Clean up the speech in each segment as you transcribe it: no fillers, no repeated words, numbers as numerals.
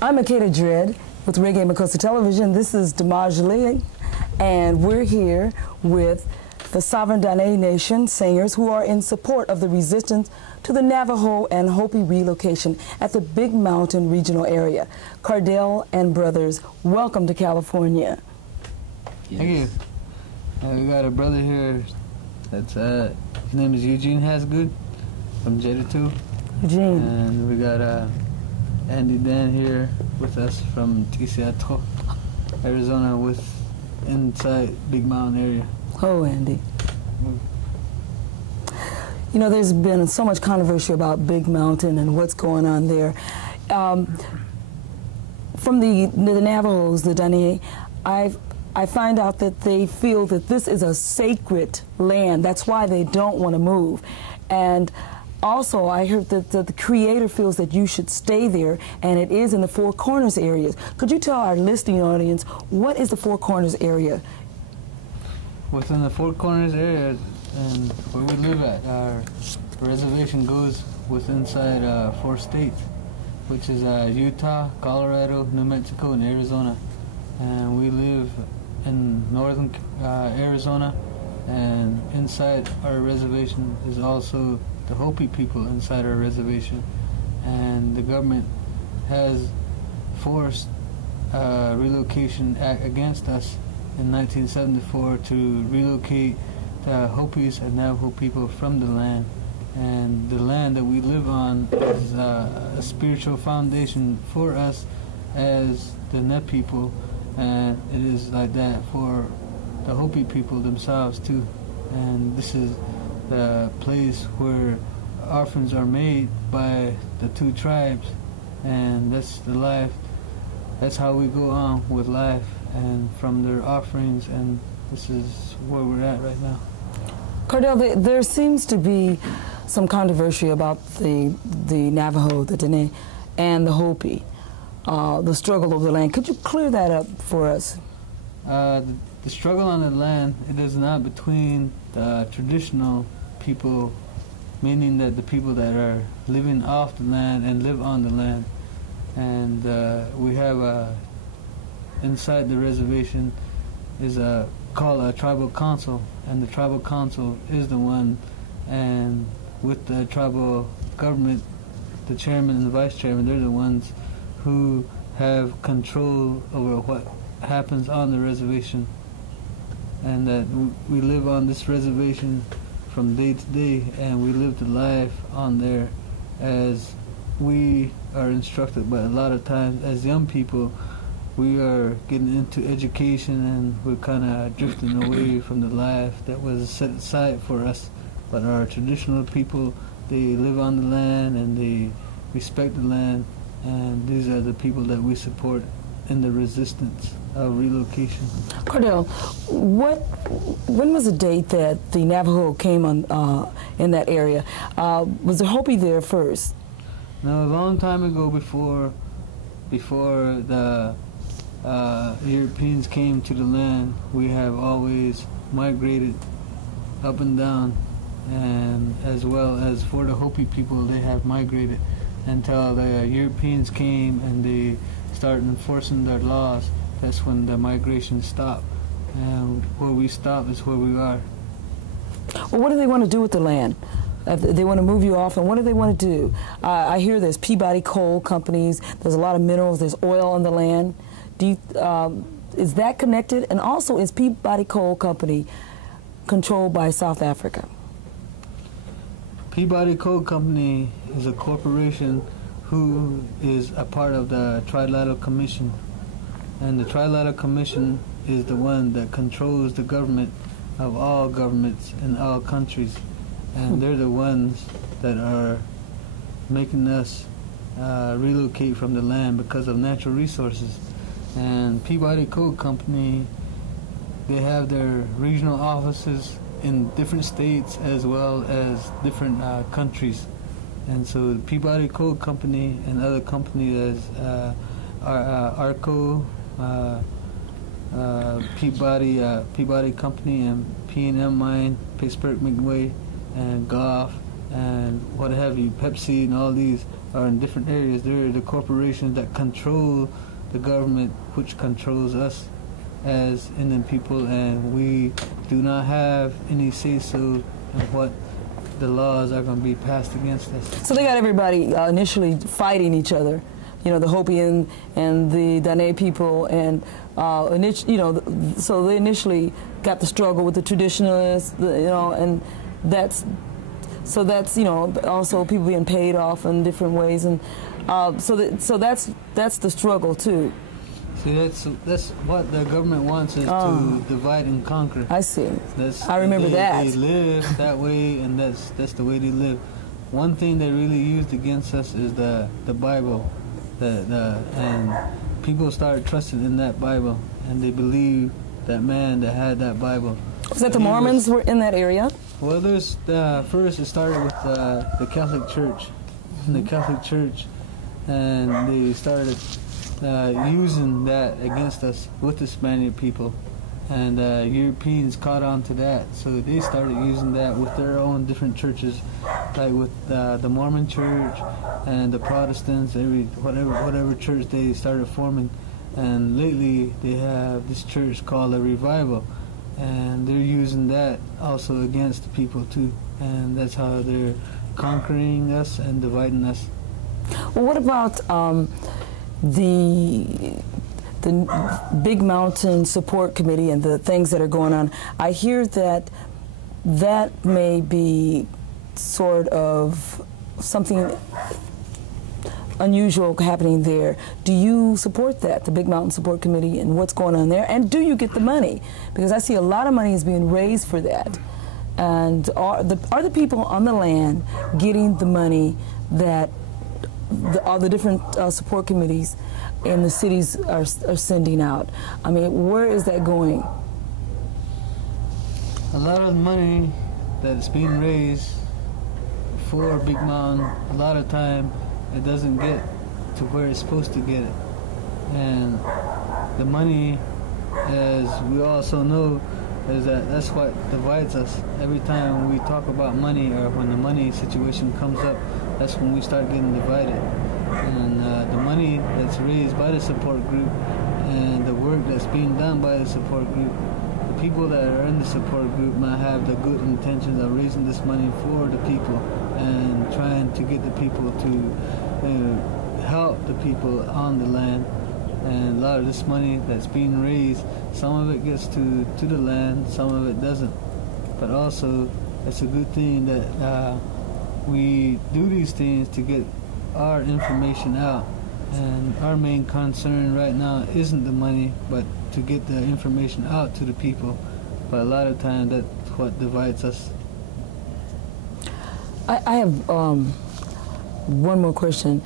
I'm Makeda Dredd with Reggae Makossa Television. This is Damaj, and we're here with the Sovereign Dine Nation singers who are in support of the resistance to the Navajo and Hopi relocation at the Big Mountain regional area. Cardell and Brothers, welcome to California. Yes. Thank you. We got a brother here that's, his name is Eugene Hasgood from Jeddah 2. Eugene. And we got Andy Dan here with us from Seattle, Arizona, with inside Big Mountain area. Oh, Andy. You know, there's been so much controversy about Big Mountain and what's going on there. From the Navajos, the Dine, I find out that they feel that this is a sacred land. That's why they don't want to move. And also, I heard that the Creator feels that you should stay there, and it is in the Four Corners areas. Could you tell our listening audience, what is the Four Corners area? Within the Four Corners area, and where we live at, our reservation goes inside 4 states, which is Utah, Colorado, New Mexico, and Arizona. And we live in northern Arizona, and inside our reservation is also the Hopi people inside our reservation. And the government has forced a relocation act against us in 1974 to relocate the Hopis and Navajo people from the land. And the land that we live on is a spiritual foundation for us as the Net people, and it is like that for the Hopi people themselves too. And this is the place where orphans are made by the 2 tribes, and that's the life. That's how we go on with life, and from their offerings, and this is where we're at right now. Cardell, there seems to be some controversy about the Navajo, the Dene, and the Hopi, the struggle over the land. Could you clear that up for us? The struggle on the land, it is not between the traditional people, meaning that the people that are living off the land and live on the land. And we have inside the reservation is called a tribal council, and the tribal council is the one, and with the tribal government, the chairman and the vice chairman, they're the ones who have control over what happens on the reservation. And that we live on this reservation from day to day, and we live the life on there as we are instructed. But a lot of times as young people, we are getting into education, and we're kind of drifting away from the life that was set aside for us. But our traditional people, they live on the land and they respect the land, and these are the people that we support in the resistance of relocation. Cardell, when was the date that the Navajo came on in that area? Was the Hopi there first? No, a long time ago, before the Europeans came to the land, we have always migrated up and down, and as well as for the Hopi people, they have migrated until the Europeans came and they started enforcing their laws. That's when the migration stopped, and where we stop is where we are. Well, what do they want to do with the land? They want to move you off, and what do they want to do? I hear there's Peabody coal companies, there's a lot of minerals, there's oil on the land. Is that connected? And also, is Peabody Coal Company controlled by South Africa? Peabody Coal Company is a corporation who is a part of the Trilateral Commission. And the Trilateral Commission is the one that controls the government of all governments in all countries. And they're the ones that are making us relocate from the land because of natural resources. And Peabody Coal Company, they have their regional offices in different states as well as different countries. And so the Peabody Coal Company and other companies as ARCO, Peabody Company, and P&M Mine, Pittsburgh Midway, and Goff, and what have you, Pepsi, and all these, are in different areas. They're the corporations that control the government, which controls us as Indian people, and we do not have any say-so in what the laws are going to be passed against us. So they got everybody initially fighting each other, you know, the Hopi and the Dine people, and you know, so they initially got the struggle with the traditionalists, you know, and that's you know, also people being paid off in different ways, and so that's the struggle too. See, that's what the government wants, is to divide and conquer. I see. I remember that. They live that way, and that's the way they live. One thing they really used against us is the Bible, and people started trusting in that Bible, and they believe that man that had that Bible. Was that the Mormons were in that area? Well, there's first it started with the Catholic Church, the Catholic Church, and they started using that against us with the Spaniard people, and Europeans caught on to that, so they started using that with their own different churches, like with the Mormon Church and the Protestants, whatever church they started forming. And lately they have this church called a Revival, and they're using that also against the people too, and that's how they're conquering us and dividing us. Well, what about the Big Mountain Support Committee and the things that are going on? I hear that may be sort of something unusual happening there. Do you support that, the Big Mountain Support Committee, and what's going on there? And do you get the money? Because I see a lot of money is being raised for that. And are the people on the land getting the money that all the different support committees in the cities are sending out? I mean, where is that going? A lot of the money that's being raised for Big Mountain, a lot of time it doesn't get to where it's supposed to get it. And the money, as we also know, is that's what divides us. Every time we talk about money, or when the money situation comes up, that's when we start getting divided. And the money that's raised by the support group and the work that's being done by the support group, the people that are in the support group might have the good intentions of raising this money for the people and trying to get the people to help the people on the land. And a lot of this money that's being raised, some of it gets to the land, some of it doesn't. But also, it's a good thing that we do these things to get our information out. And our main concern right now isn't the money, but to get the information out to the people. But a lot of times that's what divides us. I have one more question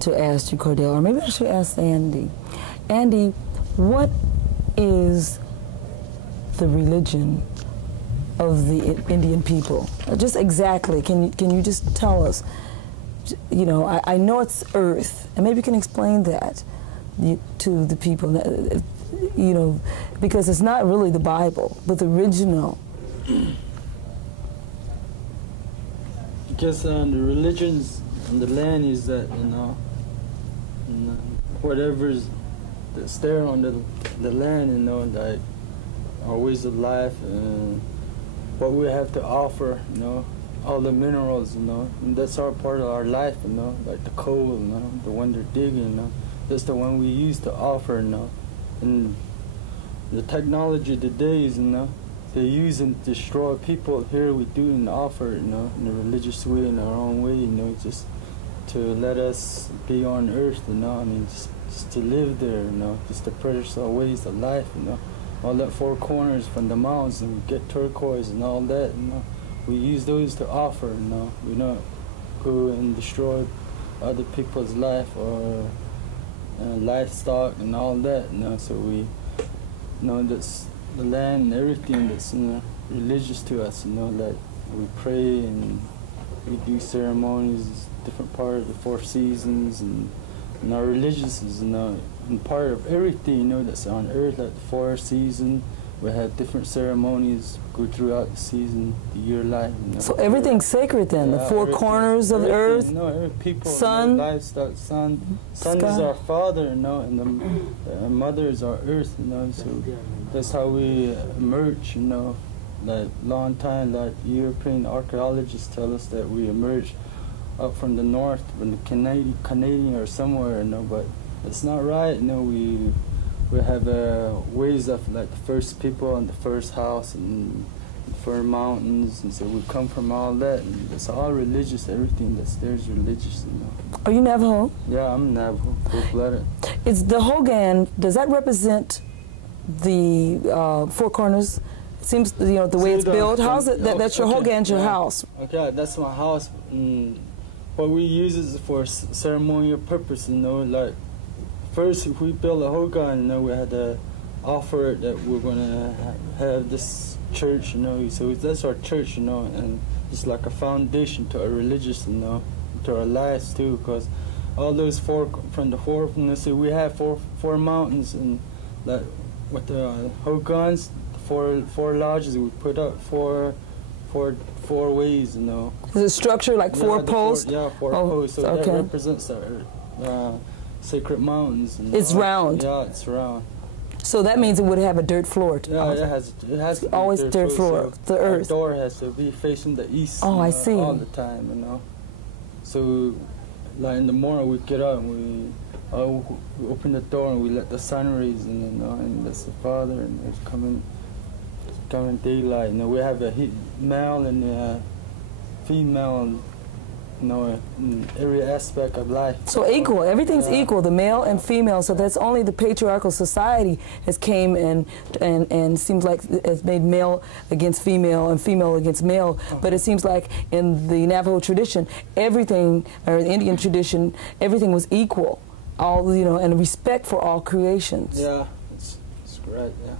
to ask you, Cordell, or maybe I should ask Andy. Andy, what is the religion of the Indian people? Just exactly, can you just tell us? You know, I know it's earth, and maybe you can explain that to the people, you know, because it's not really the Bible, but the original. Because the religions on the land is that, you know, whatever's that's there on the land, you know, like our ways of life and what we have to offer, you know, all the minerals, you know, and that's our part of our life, you know, like the coal, you know, the one they're digging, you know, that's the one we use to offer, you know, and the technology today is, you know, they use and destroy people. Here we do and offer, you know, in a religious way, in our own way, you know, just to let us be on earth, you know, I mean, just to live there, you know, just to precious our ways of life, you know, all that four corners from the mountains, and we get turquoise and all that, you know, we use those to offer, you know, we don't go and destroy other people's life or livestock and all that, you know, so we, you know, that's the land and everything that's, you know, religious to us, you know, like we pray and we do ceremonies, different part of the 4 seasons, and our religious is, you know, and part of everything, you know, that's on earth, like the 4 seasons, We have different ceremonies go throughout the season, the year life. You know. So everything's sacred then. Yeah, the four corners of the earth. You know, every people, sun, livestock, sun sky. is our father, you know, and the mother is our earth, you know. So that's how we emerge, you know. Like long time, like European archaeologists tell us that we emerged up from the north, from the Canadian or somewhere, you know. But it's not right, you know. We have ways of like the first people and the first house and the first mountains, and so we come from all that, and it's all religious. Everything that's there is religious, you know. Are you Navajo? Yeah, I'm Navajo, full-blooded. It's the Hogan. Does that represent the four corners? It seems, you know, the way it's built. How's it? That's your Hogan's your house. Okay, that's my house. What we use is for ceremonial purpose, you know, like. First, if we build a Hogan, you know, we had to offer it that we're going to have this church, you know. So that's our church, you know, and it's like a foundation to our religious, you know, to our lives too, because all those let's say we have four mountains, and like with the Hogans, four lodges, we put up four ways, you know. Is it structured like four posts? Four posts. So that represents our sacred mountains. It's round. Yeah, it's round. So that means it would have a dirt floor. Yeah, it has to be always dirt floor. So the earth. The door has to be facing the east. Oh, I see. All the time, you know. So, like in the morning, we get up and we open the door and we let the sun rays in, you know, and that's the Father, and it's coming daylight. You know, we have a male and a female. You know, in every aspect of life. So equal, everything's equal, the male and female. So that's only the patriarchal society has came and seems like it's made male against female and female against male. But it seems like in the Navajo tradition, everything, or the Indian tradition, everything was equal. All, you know, and respect for all creations. Yeah, it's great. Yeah.